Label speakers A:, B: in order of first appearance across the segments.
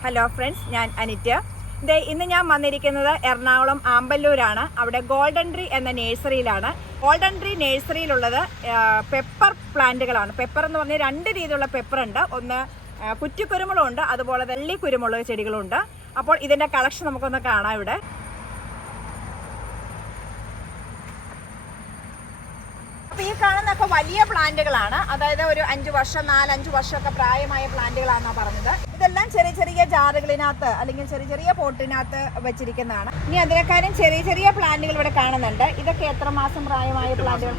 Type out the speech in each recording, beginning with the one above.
A: Hello friends, ഞാൻ അനിറ്റ. ഇന്ന് ഞാൻ വന്നിരിക്കുന്നത് എറണാകുളം ആമ്പല്ലൂരാണ്. അവിടെ ഗോൾഡൻ ട്രീ എന്ന നേഴ്സറിയിലാണ്. ഗോൾഡൻ ട്രീ നേഴ്സറിയിലുള്ളത് പെപ്പർ പ്ലാന്റുകളാണ്. പെപ്പർ എന്ന് പറഞ്ഞാൽ രണ്ട് രീതിയിലുള്ള പെപ്പർ ഉണ്ട്. ഒന്ന് കുറ്റിക്കുരുമുളകുണ്ട്, അതുപോലെ വെള്ളി കുരുമുളക് ചെടികളുണ്ട്. അപ്പോൾ ഇതിൻ്റെ കളക്ഷൻ നമുക്കൊന്ന് കാണാം. ഇവിടെ അപ്പോൾ ഈ കാണുന്നൊക്കെ വലിയ പ്ലാന്റുകളാണ്. അതായത് ഒരു 5 വർഷം 4-5 വർഷമൊക്കെ പ്രായമായ പ്ലാന്റുകളാണെന്നാണ് പറഞ്ഞത്. ഇതെല്ലാം ചെറിയ ചെറിയ ജാറുകളിനകത്ത് അല്ലെങ്കിൽ ചെറിയ ചെറിയ പോട്ടിനകത്ത് വെച്ചിരിക്കുന്നതാണ്. ഇനി അതിനെക്കാരും ചെറിയ ചെറിയ പ്ലാന്റുകൾ ഇവിടെ കാണുന്നുണ്ട്. ഇതൊക്കെ എത്ര മാസം പ്രായമായ പ്ലാന്റുകൾ?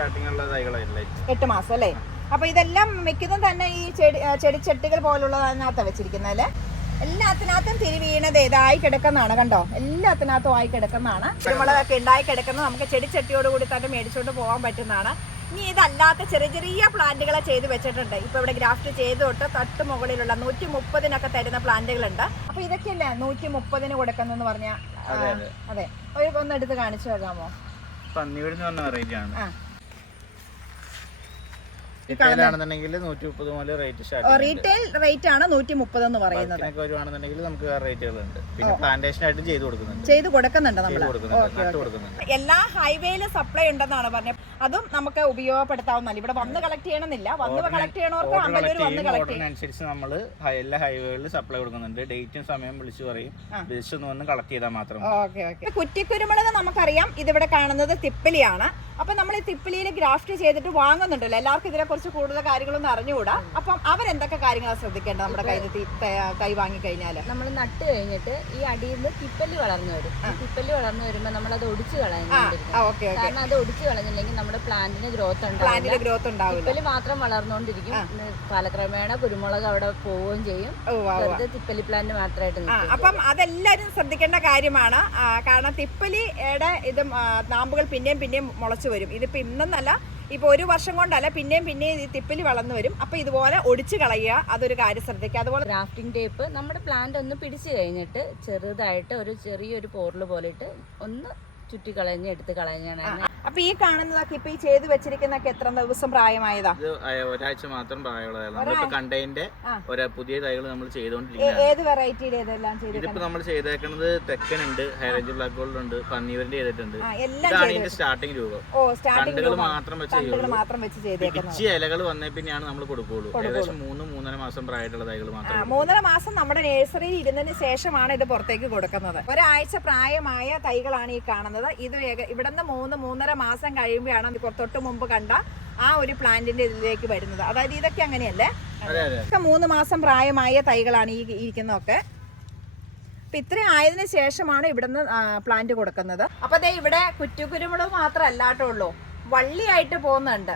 A: 8 മാസം അല്ലേ? അപ്പോൾ ഇതെല്ലാം മിക്കതും തന്നെ ഈ ചെടിച്ചട്ടികൾ പോലുള്ളതിനകത്താണ് വെച്ചിരിക്കുന്നത് അല്ലേ? എല്ലാത്തിനകത്തും തിരി വീണത് ഇതായി കിടക്കുന്നതാണ്. കണ്ടോ, എല്ലാത്തിനകത്തും ആയി കിടക്കുന്നതാണ്. കുരുമുളകൊക്കെ ഉണ്ടായി കിടക്കുന്നത് നമുക്ക് ചെടിച്ചട്ടിയോട് കൂടി തന്നെ മേടിച്ചുകൊണ്ട് പോകാൻ പറ്റുന്നതാണ്. ഇനി ഇതല്ലാത്ത ചെറിയ ചെറിയ പ്ലാന്റുകളെ ചെയ്ത് വെച്ചിട്ടുണ്ട്. ഇപ്പൊ ഇവിടെ ഗ്രാഫ്റ്റ് ചെയ്ത് തൊട്ട് തൊട്ട് മുകളിലുള്ള 130-നൊക്കെ തരുന്ന പ്ലാന്റുകളുണ്ട്. അപ്പൊ ഇതൊക്കെയല്ലേ 130-ന് കൊടുക്കുന്നെന്ന് പറഞ്ഞാൽ? അതെ, ഒന്ന് എടുത്ത് കാണിച്ചു നോക്കാമോ?
B: റീറ്റെയിൽ റേറ്റ് ആണ്
A: 130 എന്ന് പറയുന്നത്.
B: നമുക്ക് വേറെ റേറ്റുകളുണ്ട്. പിന്നെ പ്ലാന്റേഷൻ ആയിട്ട്
A: ചെയ്ത് കൊടുക്കുന്നുണ്ട് നമ്മൾ. എല്ലാ ഹൈവേയിലും സപ്ലൈ ഉണ്ടെന്നാണ് പറഞ്ഞത്. അതും നമുക്ക് ഉപയോഗപ്പെടുത്താവുന്നതാണ്. ഇവിടെ വന്ന് കളക്ട് ചെയ്യണമെന്നില്ല. വന്ന് കളക്ട് ചെയ്യണവർക്ക് അമ്പലൂർ വന്ന് കളക്ട് ചെയ്യും.
B: അനുസരിച്ച് നമ്മൾ എല്ലാ ഹൈവേകളിലും സപ്ലൈ കൊടുക്കുന്നുണ്ട്. ഡേറ്റും സമയം വിളിച്ചു പറയും. വിളിച്ചൊന്ന് വന്ന് കളക്ട് ചെയ്താൽ മാത്രം.
A: കുറ്റിക്കുരുമുളക് നമുക്കറിയാം. ഇതിവിടെ കാണുന്നത് തിപ്പിലിയാണ്. അപ്പൊ നമ്മൾ ഈ തിപ്പിലിയിൽ ഗ്രാഫ്റ്റ് ചെയ്തിട്ട് വാങ്ങുന്നുണ്ടല്ലോ. എല്ലാവർക്കും ഇതിനെ കുറിച്ച് കൂടുതൽ കാര്യങ്ങളൊന്നും അറിഞ്ഞുകൂടാ. അപ്പം അവരെന്തൊക്കെ കാര്യങ്ങളാണ് ശ്രദ്ധിക്കേണ്ടത്? നമ്മുടെ തൈ വാങ്ങിക്കഴിഞ്ഞാൽ
C: നമ്മൾ നട്ട് കഴിഞ്ഞിട്ട് ഈ അടിയിൽ നിന്ന് തിപ്പല്ലി വളർന്നു വരും. തിപ്പല്ലി വളർന്നു വരുമ്പോൾ നമ്മൾ അത് ഒടിച്ചു കളയുന്നുണ്ട്. കാരണം അത് ഒടിച്ചു കളഞ്ഞില്ലെങ്കിൽ നമ്മുടെ പ്ലാന്റിന് ഗ്രോത്ത് ഉണ്ടാവും. തിപ്പല്ലി മാത്രം വളർന്നുകൊണ്ടിരിക്കും. കാലക്രമേണ കുരുമുളക് അവിടെ പോവുകയും ചെയ്യും. വെറുതെ തിപ്പല്ലി പ്ലാന്റ് മാത്രമായിട്ട് നിൽക്കും.
A: അപ്പം അതെല്ലാവരും ശ്രദ്ധിക്കേണ്ട കാര്യമാണ്. കാരണം തിപ്പലിയുടെ ഇത് നാമ്പുകൾ പിന്നെയും പിന്നെയും മുളച്ചു വരും. ഇതിപ്പോ ഇന്നല്ല, ഇപ്പൊ 1 വർഷം കൊണ്ടല്ല, പിന്നെയും പിന്നെയും ഈ തിപ്പിലി വളർന്നു വരും. അപ്പൊ ഇതുപോലെ ഒടിച്ചു കളയുക, അതൊരു കാര്യം ശ്രദ്ധിക്കുക. അതുപോലെ
C: ഗ്രാഫ്റ്റിംഗ് ടേപ്പ് നമ്മുടെ പ്ലാന്റ് ഒന്ന് പിടിച്ചു കഴിഞ്ഞിട്ട് ചെറുതായിട്ട് ഒരു ചെറിയൊരു പോറൽ പോലെ ഇട്ട് ഒന്ന് ചുറ്റി കളഞ്ഞ് എടുത്ത് കളഞ്ഞാണ്.
A: അപ്പൊ ഈ കാണുന്നതൊക്കെ ഇപ്പൊ ഈ ചെയ്ത് വെച്ചിരിക്കുന്നൊക്കെ എത്ര ദിവസം പ്രായമായതാ?
B: ഒരാഴ്ച മാത്രം പ്രായമുള്ളതാണ്. കണ്ടെയ്നർ പുതിയ തൈകൾ നമ്മൾ ചെയ്തുകൊണ്ടിരിക്കുന്നത്.
A: ഏത് വെറൈറ്റിയിൽ ഏതെല്ലാം
B: ഇതിപ്പോ നമ്മൾ ചെയ്തേക്കുന്നത് തെക്കനുണ്ട്, ഹൈറേഞ്ച് ബ്ലാക്ക് ഗോൾഡ് ഉണ്ട്, പന്നീവറിന്റെ ചെയ്തിട്ടുണ്ട്. ഇതാണ് സ്റ്റാർട്ടിംഗ് രൂപം. തണ്ടുകൾ മാത്രം വെച്ച് ഇലകൾ വന്നേ പിന്നെയാണ് നമ്മൾ കൊടുക്കുള്ളൂ. ഏകദേശം 3-3.5 മാസം പ്രായമായിട്ടുള്ള തൈകൾ മാത്രം.
A: 3.5 മാസം നമ്മുടെ നഴ്സറിയിൽ ഇരുന്നതിന് ശേഷമാണ് ഇത് പുറത്തേക്ക് കൊടുക്കുന്നത്. ഒരാഴ്ച പ്രായമായ തൈകളാണ് ഈ കാണുന്നത്. ഇത് ഇവിടുന്ന് 3-3.5 മാസം കഴിയുമ്പോഴാണ് തൊട്ട് മുമ്പ് കണ്ട ആ ഒരു പ്ലാന്റിന്റെ ഇതിലേക്ക് വരുന്നത്. അതായത് ഇതൊക്കെ അങ്ങനെയല്ലേ? 3 മാസം പ്രായമായ തൈകളാണ് ഈ ഇരിക്കുന്നതൊക്കെ. അപ്പൊ ഇത്രയും ആയതിനു ശേഷമാണ് ഇവിടുന്ന് പ്ലാന്റ് കൊടുക്കുന്നത്. അപ്പൊ ദേ ഇവിടെ കുറ്റിക്കുരുമുളക് മാത്രമല്ലാട്ടുള്ളൂ, വള്ളിയായിട്ട് പോകുന്നുണ്ട്.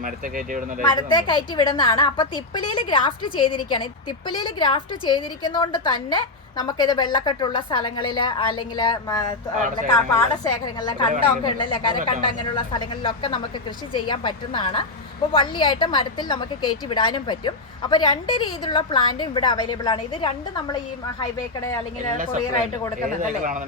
A: മരത്തെ കയറ്റി വിടുന്നതാണ്. അപ്പൊ തിപ്പിലിയിൽ ഗ്രാഫ്റ്റ് ചെയ്തിരിക്കുകയാണ്. തിപ്പിലിയിൽ ഗ്രാഫ്റ്റ് ചെയ്തിരിക്കുന്നതുകൊണ്ട് തന്നെ നമുക്കിത് വെള്ളക്കെട്ടുള്ള സ്ഥലങ്ങളില് അല്ലെങ്കിൽ പാടശേഖരങ്ങളിലെ കണ്ടമൊക്കെ ഉള്ള കരക്കണ്ട അങ്ങനെയുള്ള സ്ഥലങ്ങളിലൊക്കെ നമുക്ക് കൃഷി ചെയ്യാൻ പറ്റുന്നതാണ്. അപ്പോൾ വള്ളിയായിട്ട് മരത്തിൽ നമുക്ക് കയറ്റി വിടാനും പറ്റും. അപ്പൊ 2 രീതിയിലുള്ള പ്ലാന്റും ഇവിടെ അവൈലബിൾ ആണ്. ഇത് 2 നമ്മൾ ഈ ഹൈവേ കട അല്ലെങ്കിൽ കൊറിയർ ആയിട്ട് കൊടുക്കുന്നുണ്ട്.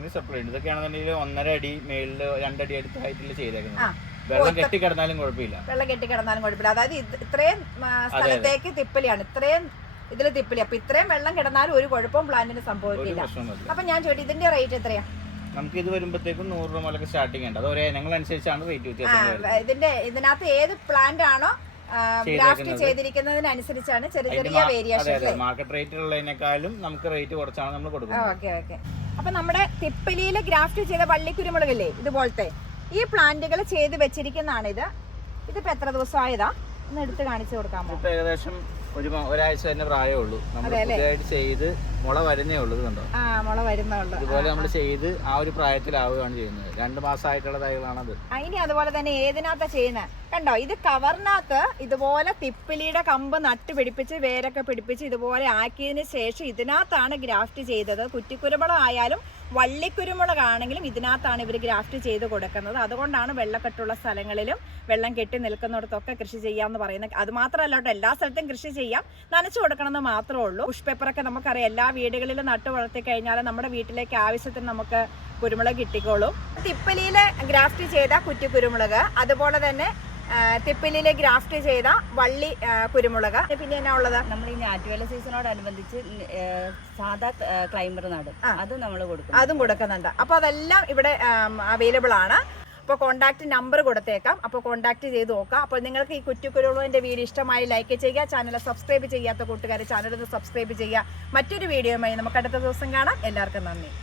B: 1.5 അടി മേളില് 2 അടി അടുത്ത് ഹൈറ്റിൽ ചെയ്തേക്കുന്നത്. വെള്ളം കെട്ടിക്കിടന്നാലും കുഴപ്പമില്ല.
A: അതായത് ഇത്രയും സ്ഥലത്തേക്ക് തിപ്പലിയാണ്, ഇത്രയും ഇതില് തിപ്പലി. അപ്പൊ ഇത്രയും വെള്ളം കിടന്നാലും ഒരു കുഴപ്പവും പ്ലാന്റിന് സംഭവിക്കില്ല. അപ്പൊ ഞാൻ ചോദിച്ചു, ഇതിന്റെ റേറ്റ് എത്രയാ?
B: നമുക്ക് ഇത് വരുമ്പോഴത്തേക്കും 100 രൂപ മുതലൊക്കെ സ്റ്റാർട്ടിംഗ് ഉണ്ട്. അത് ഒരേ ഇനങ്ങളനുസരിച്ചാണ് റേറ്റ് വ്യത്യാസം.
A: ഇതിനകത്ത് ഏത് പ്ലാന്റ് ആണോ ഗ്രാഫ്റ്റ് ചെയ്തിരിക്കുന്നതിനനുസരിച്ചാണ് ചെറിയ ചെറിയ വേരിയേഷൻ.
B: മാർക്കറ്റ് റേറ്റ് ഉള്ളതിനേക്കാളും നമുക്ക് റേറ്റ് കുറച്ചാണ് നമ്മൾ കൊടുക്കുന്നത്.
A: ഓക്കെ. അപ്പൊ നമ്മുടെ തിപ്പലിയില് ഗ്രാഫ്റ്റ് ചെയ്ത വള്ളിക്കുരുമുളകില്ലേ, ഇതുപോലത്തെ ഈ പ്ലാന്റുകൾ ചെയ്ത് വെച്ചിരിക്കുന്നതാണ്. ഇതിപ്പോ എത്ര ദിവസമായതാ? ഒന്ന് എടുത്ത് കാണിച്ചു കൊടുക്കാമോ?
B: ഏകദേശം ഒരാഴ്ച തന്നെ പ്രായമുള്ളൂ. നമ്മൾ പുതിയതായിട്ട് ചെയ്ത് മുള വരുന്നേ ഉള്ളൂ. കണ്ടോ,
A: മുള വരുന്നുള്ളൂ.
B: ഇതുപോലെ നമ്മൾ ചെയ്ത് ആ ഒരു പ്രായത്തിലാവുകയാണ് ചെയ്യുന്നത്. 2 മാസമായിട്ടുള്ള തൈകളാണത്.
A: ഇനി അതുപോലെ തന്നെ ഏതിനകത്താ ചെയ്യുന്നത്? കണ്ടോ, ഇത് കവറിനകത്ത് ഇതുപോലെ തിപ്പിലിയുടെ കമ്പ് നട്ട് പിടിപ്പിച്ച് വേരൊക്കെ പിടിപ്പിച്ച് ഇതുപോലെ ആക്കിയതിന് ശേഷം ഇതിനകത്താണ് ഗ്രാഫ്റ്റ് ചെയ്തത്. കുറ്റിക്കുരുമുളക് ആയാലും വള്ളിക്കുരുമുളകാണെങ്കിലും ഇതിനകത്താണ് ഇവർ ഗ്രാഫ്റ്റ് ചെയ്ത് കൊടുക്കുന്നത്. അതുകൊണ്ടാണ് വെള്ളക്കെട്ടുള്ള സ്ഥലങ്ങളിലും വെള്ളം കെട്ടി നിൽക്കുന്നിടത്തൊക്കെ കൃഷി ചെയ്യാമെന്ന് പറയുന്നത്. അത് മാത്രമല്ല കേട്ടോ, എല്ലാ സ്ഥലത്തും കൃഷി ചെയ്യാം, നനച്ചു കൊടുക്കണമെന്ന് മാത്രമേ ഉള്ളൂ. ബുഷ് പേപ്പറൊക്കെ നമുക്കറിയാം, എല്ലാ വീടുകളിലും നട്ടു വളർത്തി കഴിഞ്ഞാൽ നമ്മുടെ വീട്ടിലേക്ക് ആവശ്യത്തിന് നമുക്ക് കുരുമുളക് കിട്ടിക്കോളും. തിപ്പലിയിൽ ഗ്രാഫ്റ്റ് ചെയ്ത കുറ്റിക്കുരുമുളക്, അതുപോലെ തന്നെ തിപ്പിലിലെ ഗ്രാഫ്റ്റ് ചെയ്ത വള്ളി കുരുമുളക്. പിന്നെ എന്നാ ഉള്ളത്?
C: നമ്മൾ ഈ ഞാറ്റുവേല സീസണോടനുബന്ധിച്ച് സാധാ ക്ലൈംബർ നടും, അത് നമ്മൾ കൊടുക്കും,
A: അതും കൊടുക്കുന്നുണ്ട്. അപ്പോൾ അതെല്ലാം ഇവിടെ അവൈലബിൾ ആണ്. അപ്പോൾ കോൺടാക്ട് നമ്പർ കൊടുത്തേക്കാം. അപ്പോൾ കോൺടാക്ട് ചെയ്ത് നോക്കാം. അപ്പോൾ നിങ്ങൾക്ക് ഈ കുറ്റിക്കുരുവിൻ്റെ വീഡിയോ ഇഷ്ടമായി ലൈക്ക് ചെയ്യുക. ചാനൽ സബ്സ്ക്രൈബ് ചെയ്യാത്ത കൂട്ടുകാർ ചാനൽ ഒന്ന് സബ്സ്ക്രൈബ് ചെയ്യുക. മറ്റൊരു വീഡിയോയുമായി നമുക്ക് അടുത്ത ദിവസം കാണാം. എല്ലാവർക്കും നന്ദി.